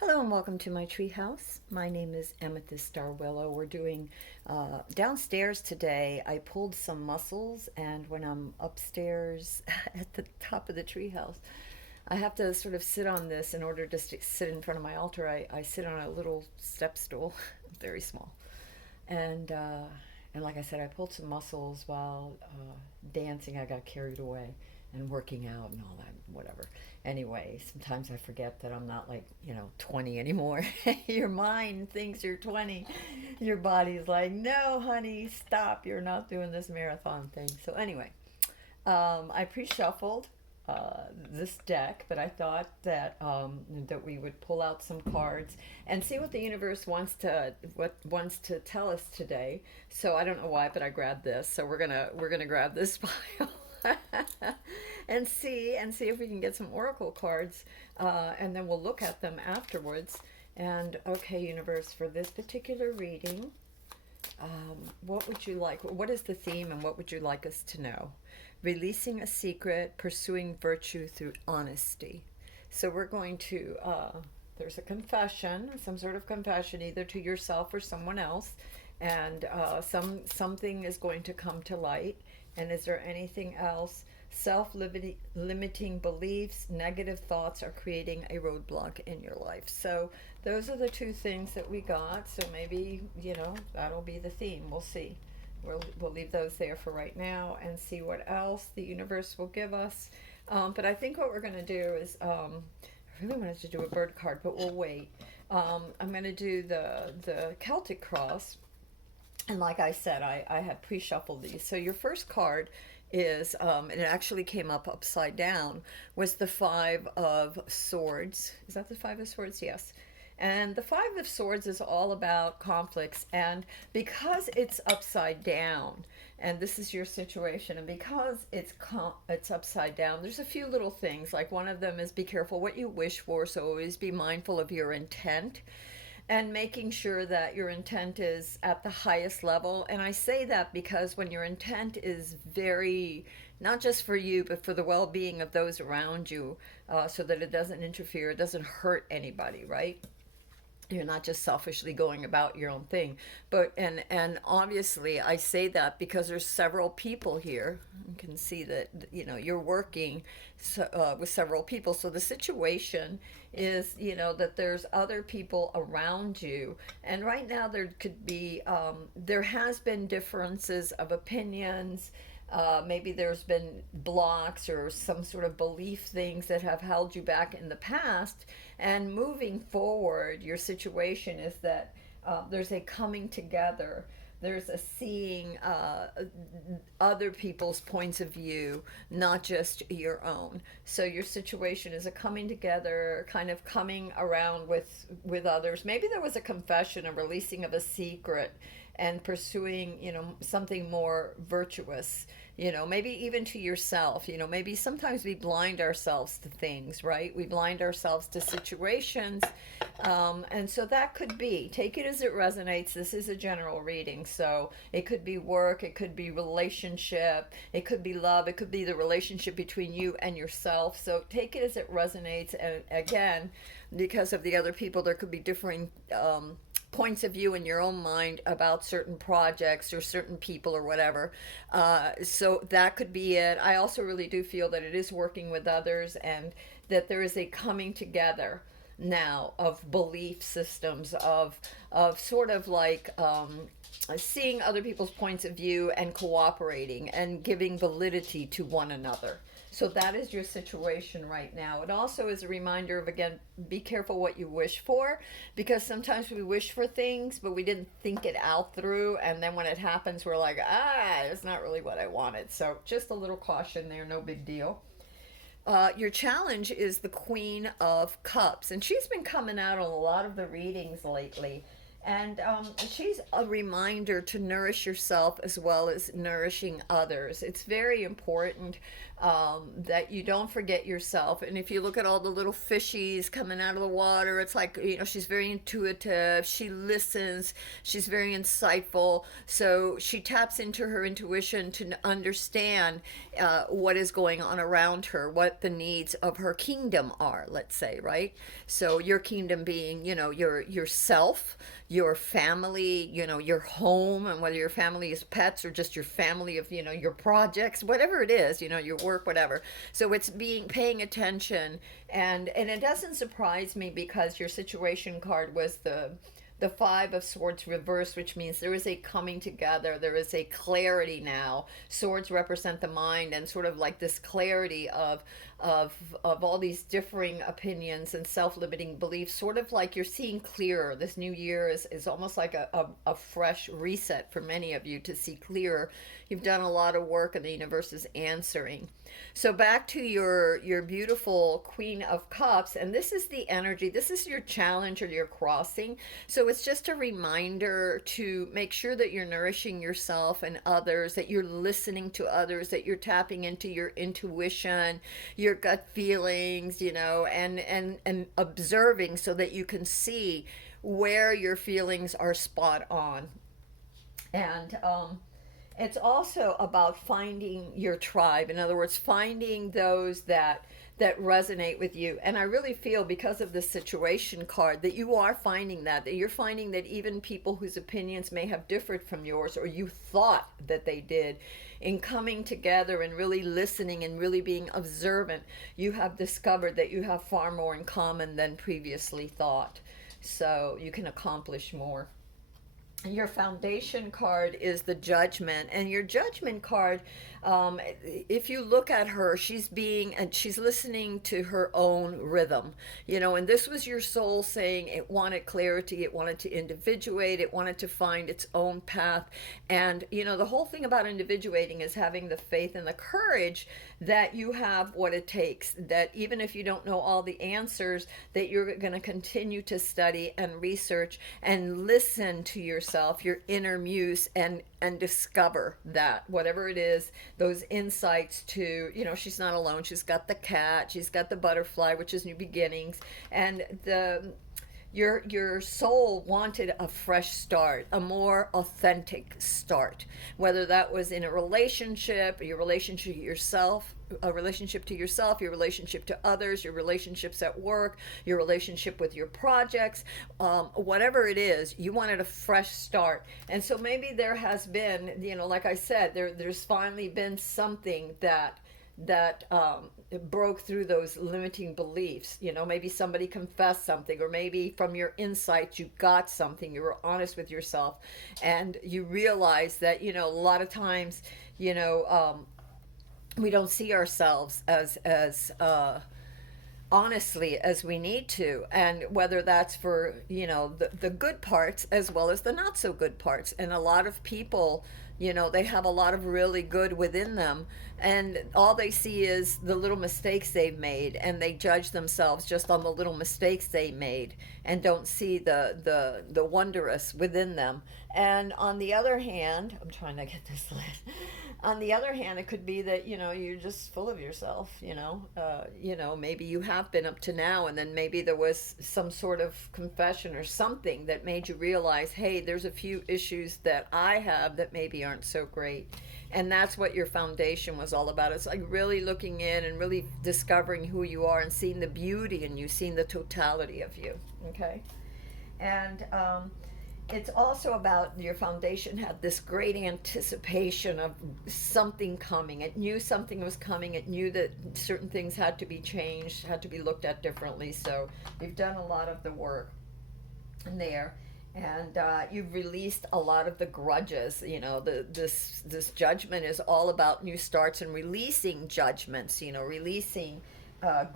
Hello and welcome to my treehouse. My name is Amethyst Starwillow. We're doing downstairs today. I pulled some muscles, and when I'm upstairs at the top of the treehouse, I have to sort of sit on this in order to sit in front of my altar. I sit on a little step stool, very small, and uh, and like I said, I pulled some muscles while dancing. I got carried away and working out and all that, whatever. Anyway, sometimes I forget that I'm not like, 20 anymore. Your mind thinks you're 20. Your body's like, no, honey, stop. You're not doing this marathon thing. So, anyway, I pre shuffled this deck, but I thought that we would pull out some cards and see what the universe wants to tell us today. So I don't know why, but I grabbed this. So we're gonna grab this pile and see if we can get some oracle cards, and then we'll look at them afterwards. And okay, universe, for this particular reading, what would you like? What is the theme, and what would you like us to know? Releasing a secret, pursuing virtue through honesty. So we're going to. There's a confession, some sort of confession, either to yourself or someone else, and something is going to come to light. And is there anything else? Self-limiting beliefs, negative thoughts are creating a roadblock in your life. So those are the two things that we got. So maybe, that'll be the theme. We'll see. We'll leave those there for right now and see what else the universe will give us. But I think what we're going to do is, I really wanted to do a bird card, but we'll wait. I'm going to do the Celtic Cross. And like I said, I had pre-shuffled these. So your first card is, and it actually came up upside down, was the Five of Swords. Is that the Five of Swords? Yes. And the Five of Swords is all about conflicts. And because it's upside down, and this is your situation, and because it's upside down, there's a few little things. Like one of them is be careful what you wish for, so always be mindful of your intent and making sure that your intent is at the highest level. And I say that because when your intent is very, not just for you, but for the well being of those around you, so that it doesn't interfere, it doesn't hurt anybody, right? You're not just selfishly going about your own thing. But and obviously I say that because there's several people here. You can see that you're working with several people, so the situation is that there's other people around you. And right now there could be there has been differences of opinions. Maybe there's been blocks or some sort of belief things that have held you back in the past. And moving forward, your situation is that there's a coming together. There's a seeing other people's points of view, not just your own. So your situation is a coming together, kind of coming around with others. Maybe there was a confession, a releasing of a secret, and pursuing, something more virtuous, maybe even to yourself. Maybe sometimes we blind ourselves to things, right? We blind ourselves to situations. And so that could be, take it as it resonates. This is a general reading. So it could be work, it could be relationship, it could be love, it could be the relationship between you and yourself. So take it as it resonates. And again, because of the other people, there could be differing points of view in your own mind about certain projects or certain people or whatever. So that could be it. I also really do feel that it is working with others, and that there is a coming together now of belief systems, of sort of like seeing other people's points of view and cooperating and giving validity to one another. So that is your situation right now. It also is a reminder of, again, be careful what you wish for, because sometimes we wish for things, but we didn't think it out through. And then when it happens, we're like, it's not really what I wanted. So just a little caution there, no big deal. Your challenge is the Queen of Cups, and she's been coming out on a lot of the readings lately. And she's a reminder to nourish yourself as well as nourishing others. It's very important that you don't forget yourself. And if you look at all the little fishies coming out of the water, it's like, she's very intuitive. She listens. She's very insightful. So she taps into her intuition to understand what is going on around her, what the needs of her kingdom are, let's say, right? So your kingdom being, yourself, your family, your home, and whether your family is pets or just your family of, your projects, whatever it is, your work, whatever. So it's paying attention, and it doesn't surprise me because your situation card was the Five of Swords reversed, which means there is a coming together. There is a clarity now. Swords represent the mind, and sort of like this clarity of all these differing opinions and self-limiting beliefs, sort of like you're seeing clearer. This new year is almost like a fresh reset for many of you to see clearer. You've done a lot of work and the universe is answering. So back to your beautiful Queen of Cups, and this is the energy. This is your challenge or your crossing. So it's just a reminder to make sure that you're nourishing yourself and others, that you're listening to others, that you're tapping into your intuition, your gut feelings, and observing so that you can see where your feelings are spot on. And it's also about finding your tribe. In other words, finding those that resonate with you. And I really feel, because of the situation card, that you are finding that you're finding that even people whose opinions may have differed from yours, or you thought that they did, in coming together and really listening and really being observant, you have discovered that you have far more in common than previously thought. So you can accomplish more. Your foundation card is the Judgment, and your Judgment card, if you look at her, she's listening to her own rhythm, and this was your soul saying it wanted clarity, it wanted to individuate, it wanted to find its own path. And the whole thing about individuating is having the faith and the courage that you have what it takes, that even if you don't know all the answers, that you're going to continue to study and research and listen to yourself, your inner muse, and discover that whatever it is, those insights to, she's not alone. She's got the cat, she's got the butterfly, which is new beginnings, and your soul wanted a fresh start, a more authentic start, whether that was in a relationship, your relationship to yourself, a relationship to yourself, your relationship to others, your relationships at work, your relationship with your projects, whatever it is, you wanted a fresh start. And so maybe there has been, like I said, there's finally been something that broke through those limiting beliefs. Maybe somebody confessed something, or maybe from your insights you got something, you were honest with yourself, and you realized that a lot of times we don't see ourselves as honestly as we need to, and whether that's for the good parts as well as the not so good parts. And a lot of people, they have a lot of really good within them, and all they see is the little mistakes they've made, and they judge themselves just on the little mistakes they made and don't see the wondrous within them. And on the other hand, I'm trying to get this list. On the other hand, it could be that you're just full of yourself. Maybe you have been up to now, and then maybe there was some sort of confession or something that made you realize, hey, there's a few issues that I have that maybe aren't so great. And that's what your foundation was all about. It's like really looking in and really discovering who you are and seeing the beauty in you, seeing the totality of you. Okay, and it's also about your foundation had this great anticipation of something coming. It knew something was coming. It knew that certain things had to be changed, had to be looked at differently. So you've done a lot of the work there. And you've released a lot of the grudges. This Judgment is all about new starts and releasing judgments, releasing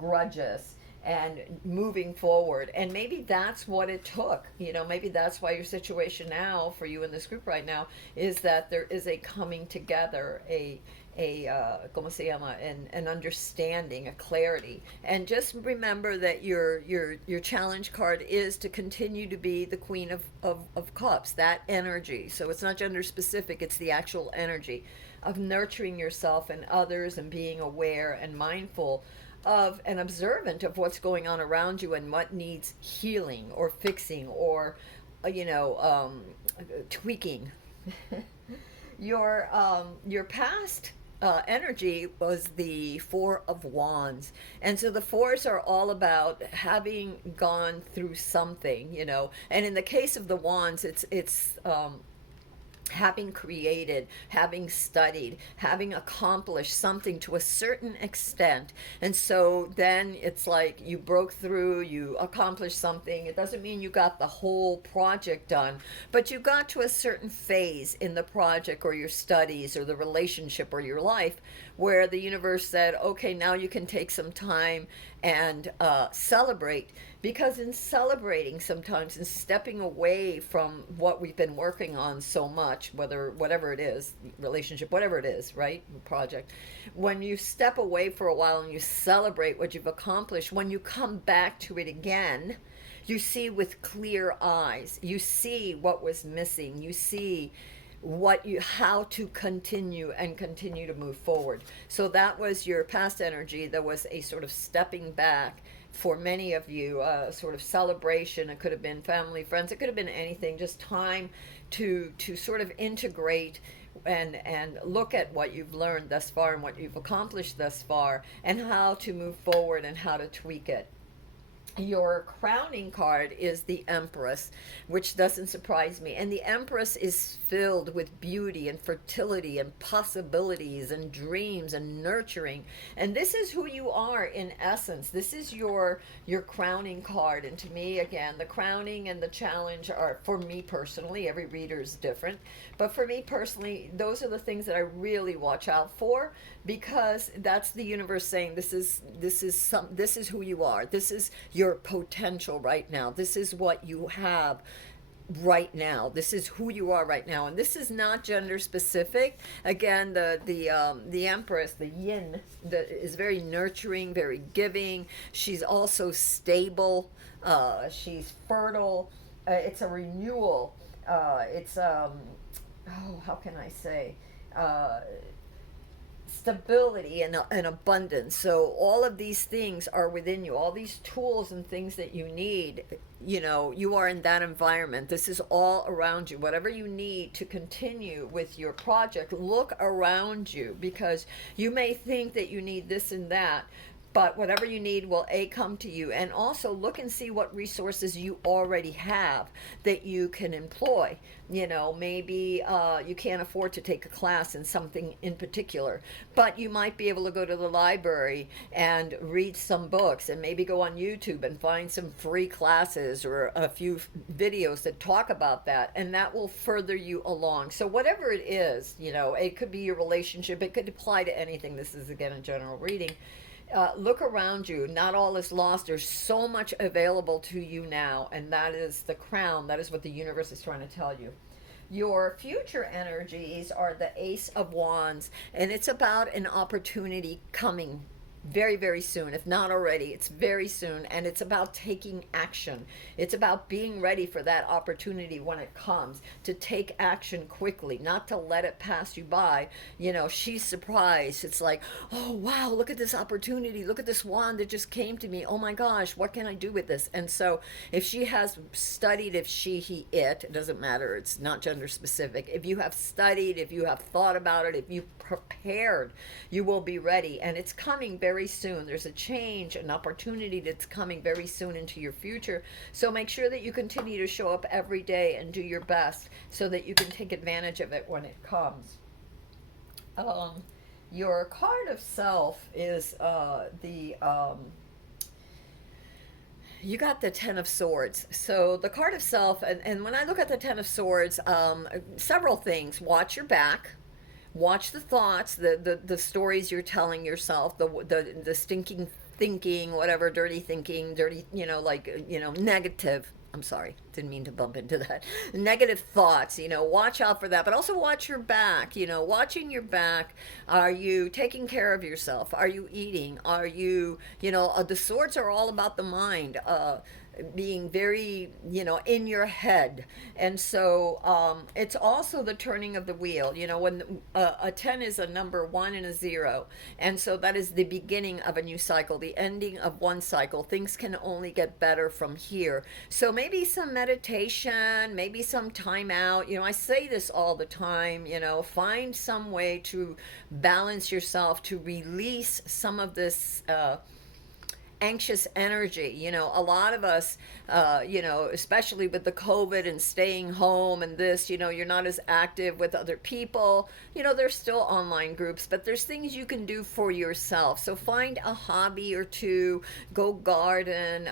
grudges and moving forward. And maybe that's what it took. Maybe that's why your situation now for you in this group right now is that there is a coming together, a ¿cómo se llama? An understanding, a clarity. And just remember that your challenge card is to continue to be the Queen of Cups, that energy. So it's not gender specific, it's the actual energy of nurturing yourself and others and being aware and mindful of and observant of what's going on around you and what needs healing or fixing or, tweaking. Your past energy was the Four of Wands, and so the fours are all about having gone through something, And in the case of the wands, it's having created, having studied, having accomplished something to a certain extent. And so then it's like you broke through, you accomplished something. It doesn't mean you got the whole project done, but you got to a certain phase in the project or your studies or the relationship or your life where the universe said, okay, now you can take some time and celebrate. Because in celebrating sometimes and stepping away from what we've been working on so much, whatever it is, relationship, whatever it is, right? Project. When you step away for a while and you celebrate what you've accomplished, when you come back to it again, you see with clear eyes. You see what was missing. You see how to continue to move forward. So that was your past energy. There was a sort of stepping back for many of you, sort of celebration. It could have been family, friends, it could have been anything, just time to sort of integrate and look at what you've learned thus far and what you've accomplished thus far and how to move forward and how to tweak it. Your crowning card is the Empress, which doesn't surprise me. And the Empress is filled with beauty and fertility and possibilities and dreams and nurturing. And this is who you are in essence. This is your crowning card. And to me, again, the crowning and the challenge are, for me personally, every reader is different. But for me personally, those are the things that I really watch out for, because that's the universe saying this is who you are. This is your potential right now. This is what you have right now. This is who you are right now, and this is not gender specific. Again, the Empress, the Yin, is very nurturing, very giving. She's also stable. She's fertile. It's a renewal. It's how can I say? Stability and abundance. So all of these things are within you. All these tools and things that you need, you are in that environment. This is all around you. Whatever you need to continue with your project, look around you, because you may think that you need this and that, but whatever you need will come to you. And also look and see what resources you already have that you can employ. Maybe you can't afford to take a class in something in particular, but you might be able to go to the library and read some books, and maybe go on YouTube and find some free classes or a few videos that talk about that, and that will further you along. So whatever it is, it could be your relationship, it could apply to anything. This is, again, a general reading. Look around you. Not all is lost. There's so much available to you now, and that is the crown. That is what the universe is trying to tell you. Your future energies are the Ace of Wands, and it's about an opportunity coming very, very soon. If not already, it's very soon, and it's about taking action. It's about being ready for that opportunity when it comes, to take action quickly, not to let it pass you by. She's surprised. It's like, oh wow, look at this opportunity, look at this wand that just came to me, oh my gosh, what can I do with this? And so if she has studied, if she, he, it doesn't matter, it's not gender specific. If you have studied, if you have thought about it, if you've prepared, you will be ready, and it's coming very soon. There's a change, an opportunity that's coming very soon into your future. So make sure that you continue to show up every day and do your best so that you can take advantage of it when it comes. Your card of self is you got the Ten of Swords. So the card of self, and when I look at the Ten of Swords, several things. Watch your back. Watch the thoughts, the stories you're telling yourself, the stinking thinking, whatever, dirty thinking, negative I'm sorry, didn't mean to bump into that. Negative thoughts, watch out for that, but also watch your back, watching your back. Are you taking care of yourself? Are you eating? Are you, the swords are all about the mind. Being very, in your head. And so it's also the turning of the wheel. When a 10 is a number 1 and a 0. And so that is the beginning of a new cycle, the ending of one cycle. Things can only get better from here. So maybe some meditation, maybe some time out. I say this all the time, find some way to balance yourself, to release some of this anxious energy. A lot of us, especially with the COVID and staying home and this, you're not as active with other people. There's still online groups, but there's things you can do for yourself. So find a hobby or two, go garden,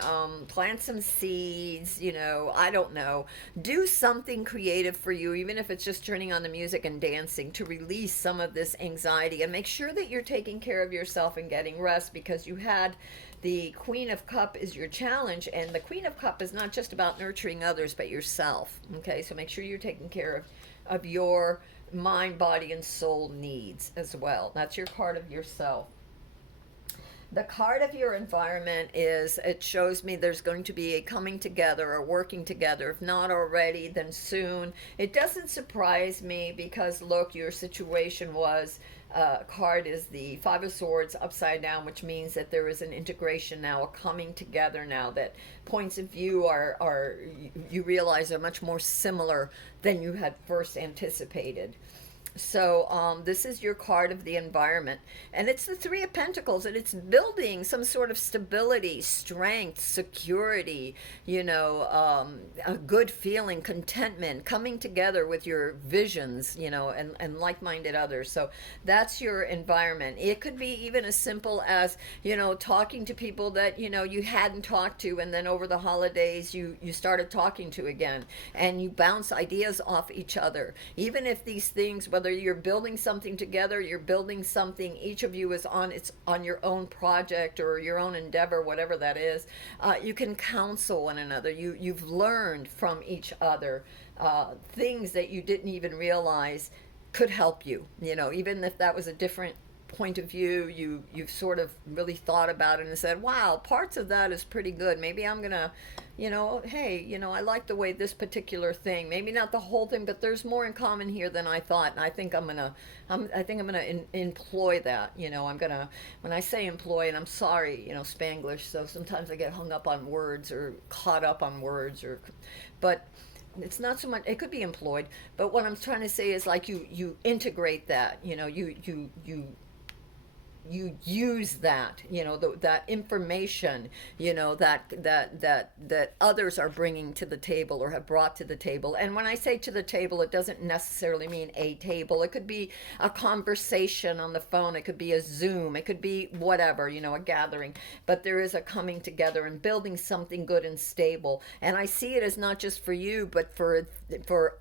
plant some seeds, I don't know. Do something creative for you, even if it's just turning on the music and dancing, to release some of this anxiety, and make sure that you're taking care of yourself and getting rest, because you had the Queen of Cup is your challenge, and the Queen of Cup is not just about nurturing others, but yourself. Okay, so make sure you're taking care of your mind, body, and soul needs as well. That's your card of yourself. The card of your environment it shows me there's going to be a coming together or working together. If not already, then soon. It doesn't surprise me because, look, your situation was, card is the Five of Swords upside down, which means that there is an integration now, a coming together now, that points of view are you realize are much more similar than you had first anticipated. So this is your card of the environment, and it's the Three of Pentacles, and it's building some sort of stability, strength, security, a good feeling, contentment, coming together with your visions, and like-minded others. So that's your environment. It could be even as simple as, talking to people that, you hadn't talked to, and then over the holidays you started talking to again, and you bounce ideas off each other. Even if these things, whether you're building something together, you're building something, each of you is on your own project or your own endeavor, whatever that is, you can counsel one another. You've learned from each other things that you didn't even realize could help you. Even if that was a different point of view, you've sort of really thought about it and said, wow, parts of that is pretty good. Maybe I'm gonna, hey, I like the way this particular thing, maybe not the whole thing, but there's more in common here than I thought, and I think I'm gonna employ that. When I say employ, and I'm sorry, Spanglish, so sometimes I get hung up on words or caught up on words, but it's not so much, it could be employed, but what I'm trying to say is, like, you integrate that, you use that, that information, that others are bringing to the table or have brought to the table. And when I say to the table, it doesn't necessarily mean a table. It could be a conversation on the phone. It could be a Zoom. It could be whatever, a gathering. But there is a coming together and building something good and stable. And I see it as not just for you, but for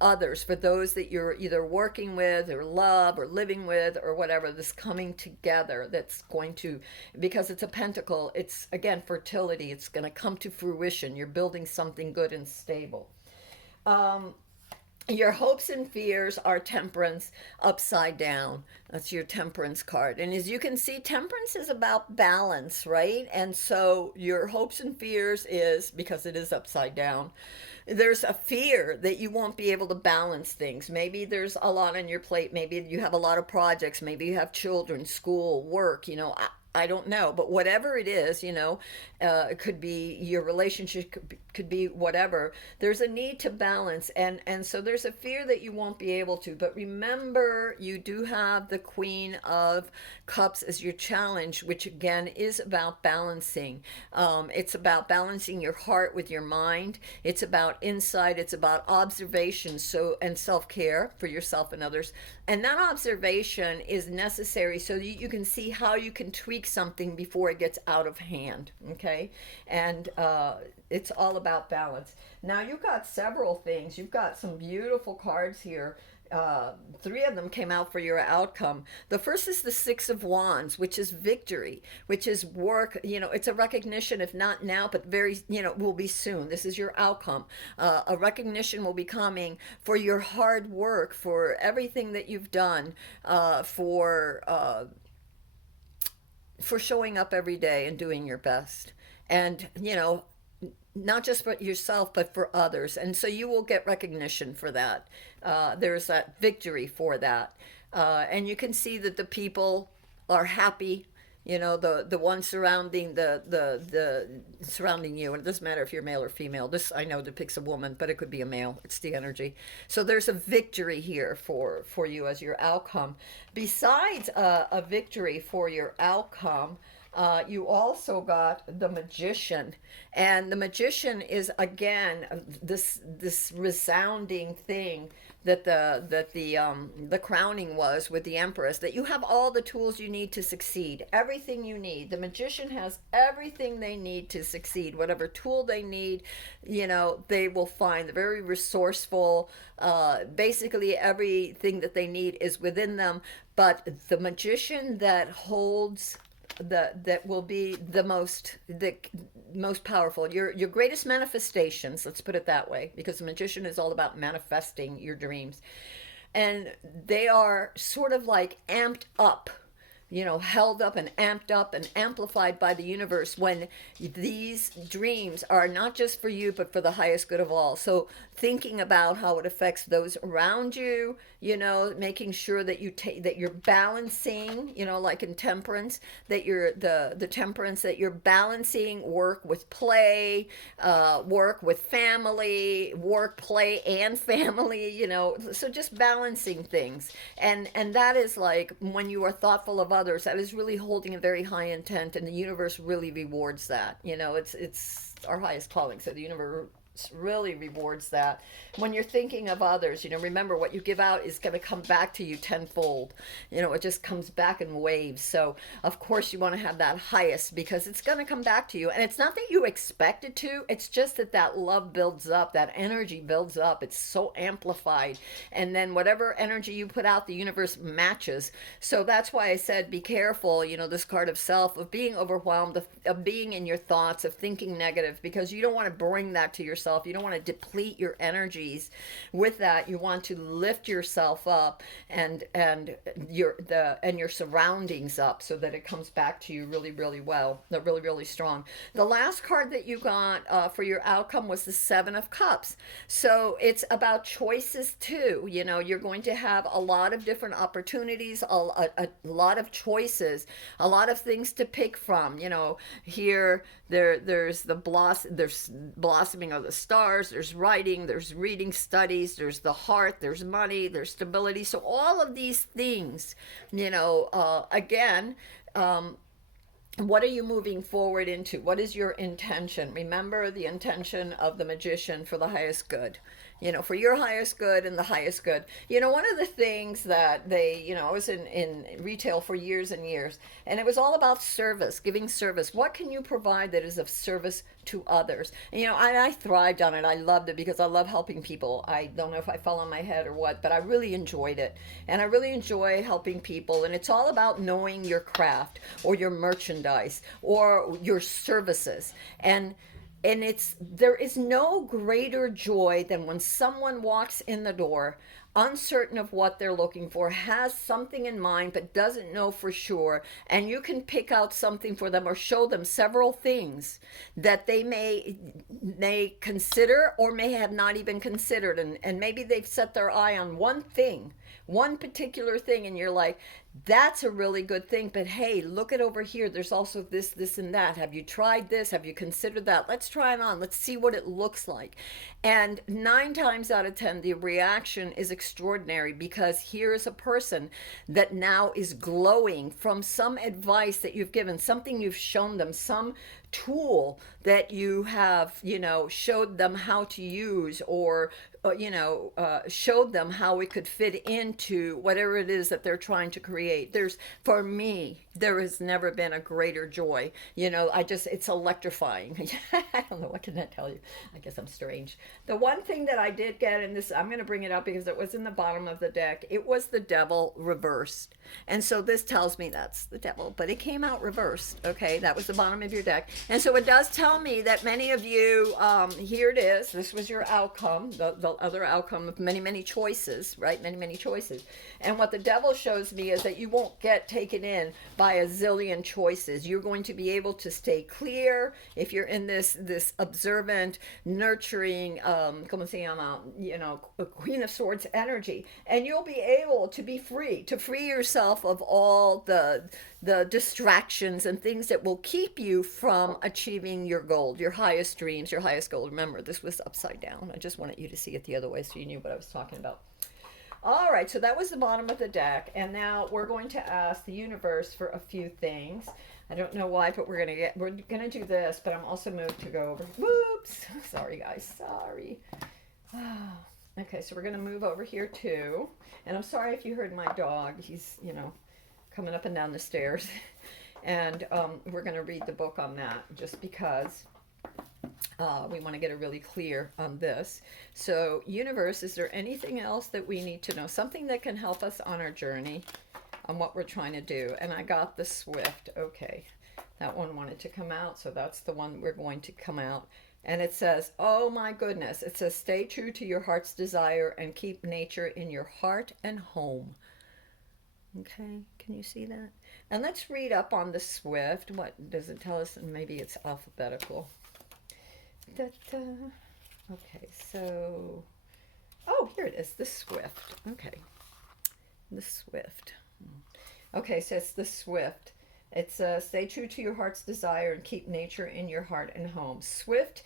others, for those that you're either working with or love or living with or whatever, this coming together that's going to, because it's a pentacle, it's again fertility, it's going to come to fruition. You're building something good and stable. Your hopes and fears are Temperance upside down. That's your Temperance card. And as you can see, Temperance is about balance, right? And so your hopes and fears is, because it is upside down, there's a fear that you won't be able to balance things. Maybe there's a lot on your plate. Maybe you have a lot of projects. Maybe you have children, school, work, I don't know, but whatever it is, it could be your relationship, could be whatever. There's a need to balance, and so there's a fear that you won't be able to. But remember, you do have the Queen of Cups as your challenge, which again is about balancing. It's about balancing your heart with your mind. It's about insight. It's about observation, and self-care for yourself and others. And that observation is necessary so that you can see how you can tweak tweak something before it gets out of hand, okay? And it's all about balance. Now, you've got several things. You've got some beautiful cards here. Three of them came out for your outcome. The first is the Six of Wands, which is victory, which is work. It's a recognition, if not now, but very, will be soon. This is your outcome. A recognition will be coming for your hard work, for everything that you've done, for showing up every day and doing your best. And, not just for yourself, but for others. And so you will get recognition for that. There's that victory for that. And you can see that the people are happy, the ones surrounding the surrounding you. And it doesn't matter if you're male or female. This, I know, depicts a woman, but it could be a male. It's the energy. So there's a victory here for you as your outcome. Besides a victory for your outcome, you also got the Magician, and the Magician is again this resounding thing that the crowning was with the Empress, that you have all the tools you need to succeed, everything you need. The Magician has everything they need to succeed. Whatever tool they need, they will find. They're very resourceful. Basically everything that they need is within them. But the Magician that holds that will be the most powerful, your greatest manifestations, let's put it that way, because the Magician is all about manifesting your dreams, and they are sort of like amped up, held up and amped up and amplified by the universe when these dreams are not just for you, but for the highest good of all. So thinking about how it affects those around you, making sure that that you're balancing, like in temperance, that you're the temperance, that you're balancing work with play, work with family, work, play, and family, so just balancing things. And that is like when you are thoughtful of others, that is really holding a very high intent, and the universe really rewards that. It's our highest calling, so the universe really rewards that. When you're thinking of others, remember, what you give out is going to come back to you tenfold. It just comes back in waves. So of course you want to have that highest, because it's going to come back to you. And it's not that you expect it to, it's just that love builds up, that energy builds up. It's so amplified, and then whatever energy you put out, the universe matches. So that's why I said be careful, this card of self, of being overwhelmed, of being in your thoughts, of thinking negative, because you don't want to bring that to yourself. You don't want to deplete your energies with that. You want to lift yourself up and your surroundings up, so that it comes back to you really, really well, really, really strong. The last card that you got for your outcome was the Seven of Cups. So it's about choices too. You're going to have a lot of different opportunities, a lot of choices, a lot of things to pick from. Here there's there's blossoming of the stars, there's writing, there's reading, studies, there's the heart, there's money, there's stability. So all of these things, again, what are you moving forward into? What is your intention? Remember the intention of the Magician for the highest good. For your highest good and the highest good. One of the things that I was in retail for years and years, and it was all about service, giving service. What can you provide that is of service to others? And, I thrived on it. I loved it because I love helping people. I don't know if I fell on my head or what, but I really enjoyed it. And I really enjoy helping people. And it's all about knowing your craft or your merchandise or your services. And there is no greater joy than when someone walks in the door uncertain of what they're looking for, has something in mind but doesn't know for sure, and you can pick out something for them or show them several things that they may consider or may have not even considered, and maybe they've set their eye on one particular thing, and you're like, that's a really good thing, but hey, look at over here, there's also this and that. Have you tried this? Have you considered that? Let's try it on. Let's see what it looks like. And 9 times out of 10, the reaction is extraordinary, because here is a person that now is glowing from some advice that you've given, something you've shown them, some tool that you have, showed them how to use, or showed them how it could fit into whatever it is that they're trying to create. For me, there has never been a greater joy. It's electrifying. I don't know, what can I tell you? I guess I'm strange. The one thing that I did get in this, I'm going to bring it up because it was in the bottom of the deck. It was the devil reversed. And so this tells me that's the devil, but it came out reversed. Okay, that was the bottom of your deck. And so it does tell me that many of you, here it is, this was your outcome, the other outcome of many, many choices, right? Many, many choices. And what the devil shows me is that you won't get taken in by a zillion choices. You're going to be able to stay clear if you're in this observant, nurturing, como se llama, Queen of Swords energy. And you'll be able to be free, to free yourself of all the distractions and things that will keep you from achieving your goal, your highest dreams, your highest goal. Remember, this was upside down. I just wanted you to see it the other way so you knew what I was talking about. All right, so that was the bottom of the deck, and now we're going to ask the universe for a few things. I don't know why, but we're gonna do this, but I'm also moved to go over. Whoops! Sorry, guys. Sorry. Okay, so we're gonna move over here too, and I'm sorry if you heard my dog. He's coming up and down the stairs, and we're gonna read the book on that just because. We want to get it really clear on this. So, universe, is there anything else that we need to know? Something that can help us on our journey, on what we're trying to do. And I got the Swift. Okay, that one wanted to come out, so that's the one we're going to come out. And it says, oh my goodness, it says, stay true to your heart's desire and keep nature in your heart and home. Okay, can you see that? And let's read up on the Swift. What does it tell us? And maybe it's alphabetical. Okay, so, here it is, the Swift. Okay, the Swift. Okay, so it's the Swift. It's stay true to your heart's desire and keep nature in your heart and home. Swift,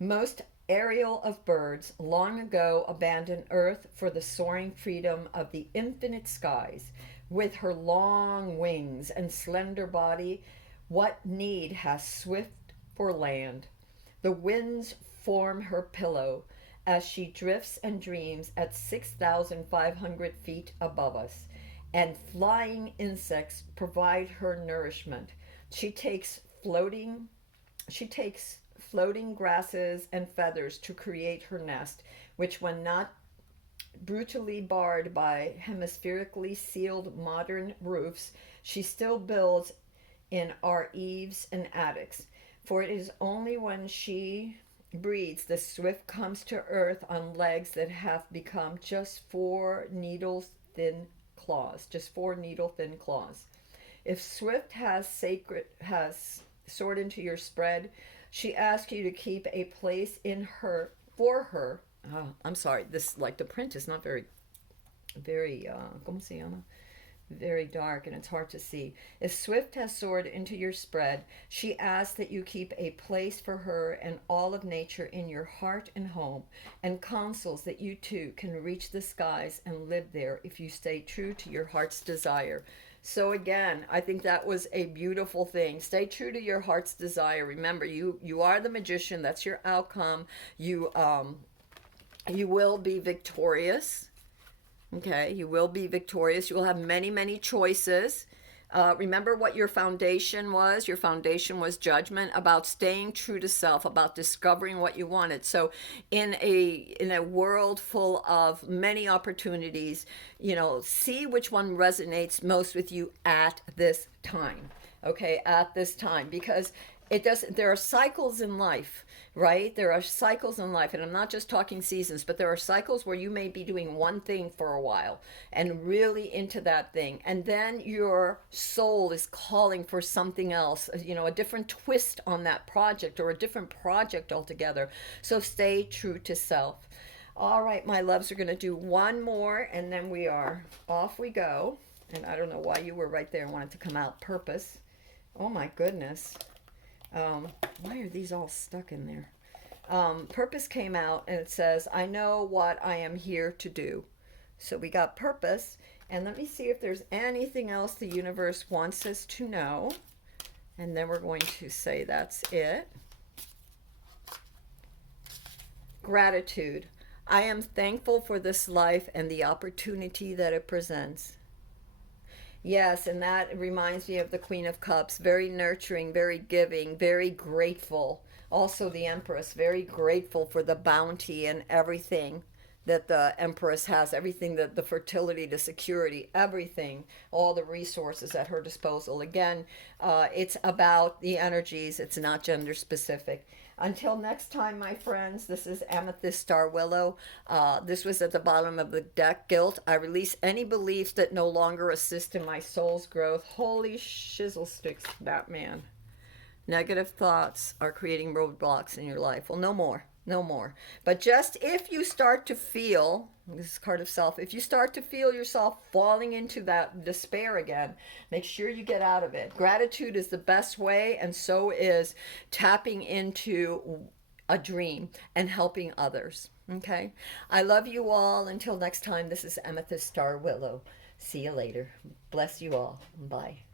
most aerial of birds, long ago abandoned earth for the soaring freedom of the infinite skies. With her long wings and slender body, what need has Swift for land? The winds form her pillow as she drifts and dreams at 6,500 feet above us, and flying insects provide her nourishment. She takes floating grasses and feathers to create her nest, which, when not brutally barred by hemispherically sealed modern roofs, she still builds in our eaves and attics. For it is only when she breeds the Swift comes to earth on legs that have become just 4 needle-thin claws. Just 4 needle-thin claws. If Swift has soared into your spread, she asks you to keep a place in her for her. Oh, I'm sorry. This, like, the print is not very, ¿cómo se llama? Very dark, and it's hard to see. If Swift has soared into your spread, she asks that you keep a place for her and all of nature in your heart and home, and counsels that you too can reach the skies and live there if you stay true to your heart's desire. So again, I think that was a beautiful thing. Stay true to your heart's desire. Remember, you are the magician. That's your outcome. You will be victorious. Okay, you will be victorious. You will have many, many choices. Remember what your foundation was. Your foundation was judgment, about staying true to self, about discovering what you wanted. So in a world full of many opportunities, see which one resonates most with you at this time. Okay, at this time, because there are cycles in life, right? There are cycles in life, and I'm not just talking seasons, but there are cycles where you may be doing one thing for a while and really into that thing, and then your soul is calling for something else, a different twist on that project, or a different project altogether. So stay true to self. All right, my loves, are going to do one more, and then off we go. And I don't know why you were right there and wanted to come out. Purpose. Oh my goodness. Why are these all stuck in there? Purpose came out, and it says, I know what I am here to do. So we got purpose, and let me see if there's anything else the universe wants us to know. And then we're going to say that's it. Gratitude. I am thankful for this life and the opportunity that it presents. Yes, and that reminds me of the Queen of Cups. Very nurturing, very giving, very grateful. Also, the Empress, very grateful for the bounty and everything that the Empress has, everything, that the fertility, the security, everything, all the resources at her disposal. Again, it's about the energies, it's not gender specific. Until next time, my friends, this is Amethyst Star Willow. This was at the bottom of the deck. Guilt. I release any beliefs that no longer assist in my soul's growth. Holy shizzle sticks, Batman. Negative thoughts are creating roadblocks in your life. Well, no more. No more. But just if you start to feel, this is card of self, if you start to feel yourself falling into that despair again, make sure you get out of it. Gratitude is the best way, and so is tapping into a dream and helping others. Okay? I love you all. Until next time, this is Amethyst Star Willow. See you later. Bless you all. Bye.